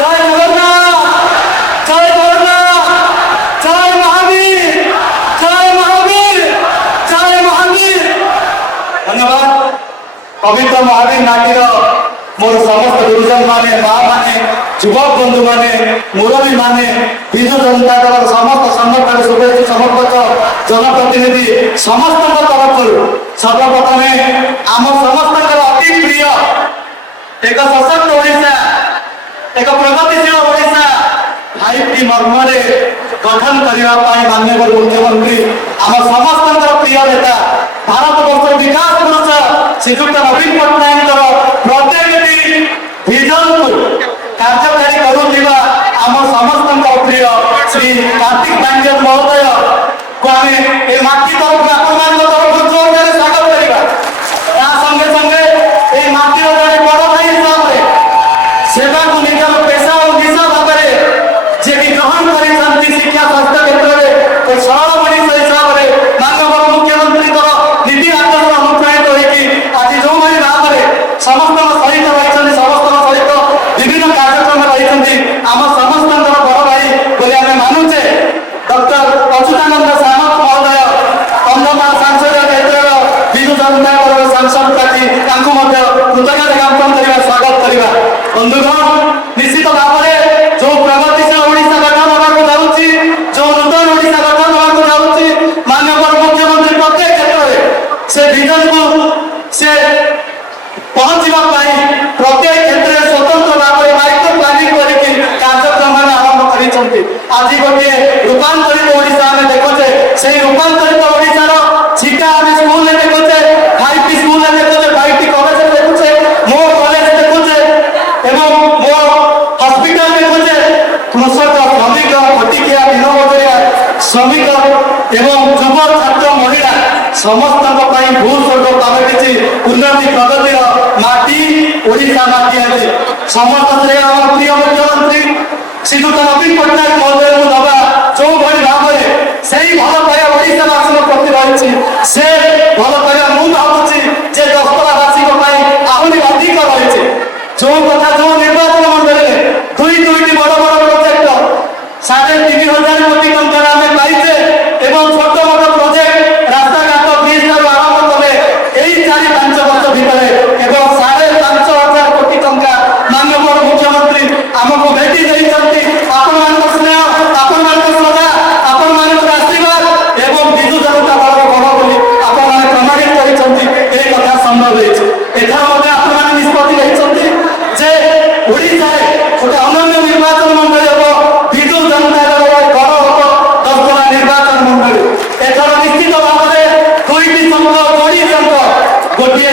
জয় জগন্নাথ, জয় জগন্নাথ, জয় মহাবীর, জয় মহাবীর, জয় মহাবীর। ধন্যবাদ। পবিত্র মহাবীর নাটির মোর সমস্ত গুরুজন মানে, মা মানে, যুবক বন্ধু মানে, মুরবী মানে, বিজু জনতা দলের সমস্ত সংগঠন শুভেচ্ছু সমর্থক জনপ্রতিনিধি সমস্ত তরফରୁ সর্বপ্রথমে আম সমস্ত অতি প্রিয় এক সশক্ত ওড়িশা, এক প্রগতিশীল ওড়িশা 5টি মর্মরে গঠন করা মাননীয় মুখ্যমন্ত্রী আম সমস্ত প্রিয় নেতা ভারতবর্ষ বিকাশ পুরুষ শ্রীযুক্ত নবীন পট্টনায়কর প্রত্যেকটি ভিজন କାର୍ଯ୍ୟକାରୀ କରୁଥିବା ଆମ ସମସ୍ତଙ୍କ ପ୍ରିୟ ଶ୍ରୀ କାର୍ତ୍ତିକ ପାଣ୍ଡ୍ୟାନ ମହୋଦୟ କୁ ଆମେ ଏ ମାଟି ତରଫରୁ ଆପଣମାନଙ୍କ ତରଫରୁ ଜୋରରେ ସ୍ୱାଗତ କରିବା। ତା ସଙ୍ଗେ ସଙ୍ଗେ এই ମାଟିର ଜଣେ ବଡ଼ ଭାଇ ହିସାବରେ ସେବାକୁ ନିଜର ପେଶା ଓ ନିଶା ଭାବରେ ଯିଏକି ଗ୍ରହଣ କରିଛନ୍ତି ଶିକ୍ଷା ସ୍ୱାସ୍ଥ୍ୟ କ୍ଷେତ୍ରରେ ସରଳ ମଣିଷ ହିସାବରେ ମାନନୀୟ ମୁଖ୍ୟମନ୍ତ୍ରୀଙ୍କର ନୀତି ଆଦର୍ଶ ଅନୁପ୍ରାଣିତ ହୋଇକି ଆଜି ଯେଉଁଭଳି ଭାବରେ ସମସ୍ତଙ୍କ ସହିତ ରହିଛନ୍ତି, ସମସ୍ତଙ୍କ ସହିତ বিভিন্ন କାର୍ଯ୍ୟକ୍ରମ ରହିଛନ୍ତି, ଆମ ସମସ୍ତଙ୍କର ବଡ଼ ଭାଇ ବୋଲି ଆମେ ମାନୁଛେ। ଡକ୍ଟର ଅଚ୍ୟୁତାନନ୍ଦ ସାମନ୍ତ ମହୋଦୟ କନ୍ଧମାଳ ସଂସଦୀୟ କ୍ଷେତ୍ରର ବିଜୁ ଜନତା ଦଳର ସାଂସଦ ପ୍ରାର୍ଥୀ, ତାଙ୍କୁ ମଧ୍ୟ କୃତଜ୍ଞତା ଜ୍ଞାପନ କରିବା, ସ୍ୱାଗତ କରିବା। ବନ୍ଧୁଗଣ, ନିଶ୍ଚିତ ଭାବରେ ଯେଉଁ ପ୍ରଗତିଶୀଳ ଓଡ଼ିଶା ଗଠନ ହେବାକୁ ଯାଉଛି, ଯେଉଁ ନୂତନ ଓଡ଼ିଶା ଗଠନ ହେବାକୁ ଯାଉଛି, ମାନନୀୟ ମୁଖ୍ୟମନ୍ତ୍ରୀ ପ୍ରତ୍ୟେକ କ୍ଷେତ୍ରରେ ସେ ଭିଜନକୁ ସେ ପହଞ୍ଚିବା ପାଇଁ ପ୍ରତ୍ୟେକ କ୍ଷେତ୍ରରେ ସ୍ୱତନ୍ତ୍ର ଭାବରେ ମାଇକ୍ରୋ ପ୍ଲାନିଂ କରିକି କାର୍ଯ୍ୟକ୍ରମ ଆରମ୍ଭ କରିଛନ୍ତି। ଆଜି ଗୋଟିଏ ରୂପାନ୍ତରିତ ଓଡ଼ିଶା ଆମେ ଦେଖୁଛେ, ସେଇ ରୂପାନ୍ତରିତ ଓଡ଼ିଶାର ଶିକ୍ଷା ଆମେ ସ୍କୁଲରେ ଦେଖୁଛେ, 5ଟି ସ୍କୁଲରେ ଦେଖୁଛେ, 5ଟି କଲେଜରେ ଦେଖୁଛେ, ମୋ କଲେଜ ଦେଖୁଛେ ଏବଂ ମୋ ହସ୍ପିଟାଲ ଦେଖୁଛେ। କୃଷକ, ଶ୍ରମିକ, ଖଟିଖିଆ, ଦିନ ମଜୁରିଆ ଶ୍ରମିକ ଏବଂ ଯୁବ ଛାତ୍ର ମହିଳା ସମସ୍ତଙ୍କ ପାଇଁ ଭୂସ୍ୱର୍ଗ ପାଲଟିଛି ଉନ୍ନତି ପ୍ରଗତିର ମାଟି, ଓଡ଼ିଶା ମାଟି। ଆଜି ସମସ୍ତ ଶ୍ରେୟ ଆମ ପ୍ରିୟ ମୁଖ୍ୟମନ୍ତ୍ରୀ ଶ୍ରୀଯୁକ୍ତ ନବୀନ ପଟ୍ଟନାୟକ ମହୋଦୟଙ୍କୁ ଦେବା ଯେଉଁଭଳି ଭାବରେ ସେଇ ଭଲ ପାଇବା ଓଡ଼ିଶାବାସୀଙ୍କ ପ୍ରତି ରହିଛି, ସେ ଭଲ ପାଇବା ମୁଁ ଭାବୁଛି ଯେ ଦଶହରାବାସୀଙ୍କ ପାଇଁ ଆହୁରି ଅଧିକ ରହିଛି। ଯେଉଁ କଥା ଯେଉଁ ନିର୍ବାଚନ ମଣ୍ଡଳୀରେ ଦୁଇଟି ବଡ଼ ବଡ଼ ପ୍ରୋଜେକ୍ଟ 3,500 କୋଟି ଟଙ୍କାର ଆମେ ପାଇଛେ ଏବଂ ଛୋଟ ମୋଟ ପ୍ରୋଜେକ୍ଟ ରାସ୍ତାଘାଟ ବ୍ରିଜ ଠାରୁ ଆରମ୍ଭ କଲେ ଏଇ 4-5 ବର୍ଷ ଭିତରେ କେବଳ 5,500 କୋଟି ଟଙ୍କା ମାନନୀୟ ମୁଖ୍ୟମନ୍ତ୍ରୀ ଆମକୁ ଭେଟି ଦେଇଛନ୍ତି। ଆପଣମାନଙ୍କ ସ୍ନେହ, ଆପଣମାନଙ୍କ ଶ୍ରଦ୍ଧା, ଆପଣମାନଙ୍କ ଆଶୀର୍ବାଦ ଏବଂ ବିଜୁ ଜନତା ଦଳର ବଳ ବୋଲି ଆପଣମାନେ ପ୍ରମାଣିତ କରିଛନ୍ତି। ଏହି କଥା ସମ୍ଭବ ହେଇଛି। ଏଥର ମଧ୍ୟ ଆପଣମାନେ ନିଷ୍ପତ୍ତି ନେଇଛନ୍ତି ଯେ ଓଡ଼ିଶାରେ ଗୋଟେ ଅନନ୍ୟ ନିର୍ବାଚନ ମଣ୍ଡଳୀ ହେବ, ବିଜୁ ଜନତା ଦଳର ଗଡ଼ ହେବ ଦଶହରା ନିର୍ବାଚନ ମଣ୍ଡଳୀ। ଏଥର ନିଶ୍ଚିତ ଭାବରେ 2ଟି ସଂଘ ଯୋଡ଼ି ସଂଘ, ଗୋଟିଏ